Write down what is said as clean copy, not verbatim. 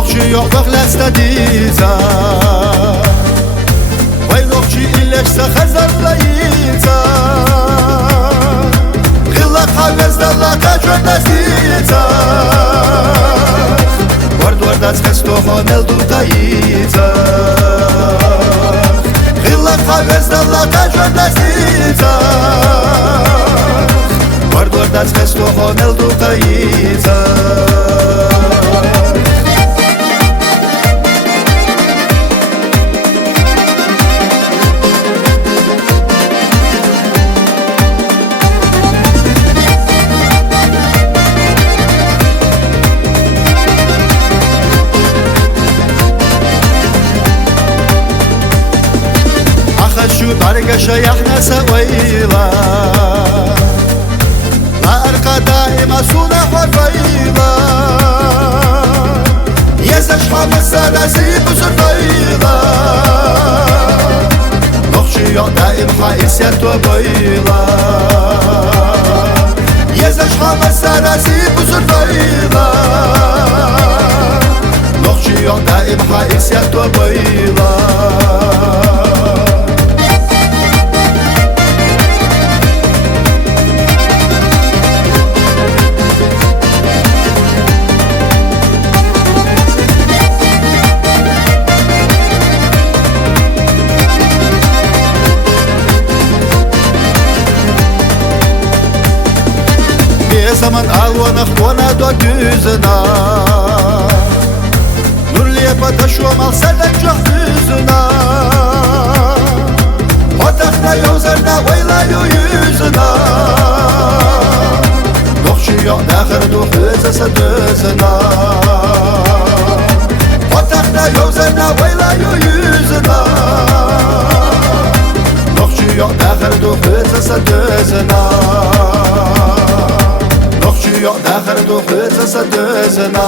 نوخشي يعبق لستديزا وي نوخشي إليش سخزر ليزا غلا قاوز دلا تجر نزيزا ورد وردات خستو خانل دو تايزا غلا قاوز دلا تجر نزيزا ورد وردات خستو خانل دو تايزا شو برقش يحنا سويلا لا أرقى دائما سونا وفيلا يزش خمس نسيب سرطيلا نخشي دائم حائسيات وبيلا يزش خمس نسيب سرطيلا نخشي دائم حائسيات وبيلا zaman alwana khona do düzna Nurliye pataşuam al senden çok düzna Otakna yozarna vaylayo yüzna Noxşiyo daxir du hızasa düzna Otakna yozarna vaylayo yüzna Noxşiyo daxir du hızasa düzna Yok daxir du xizasa düzna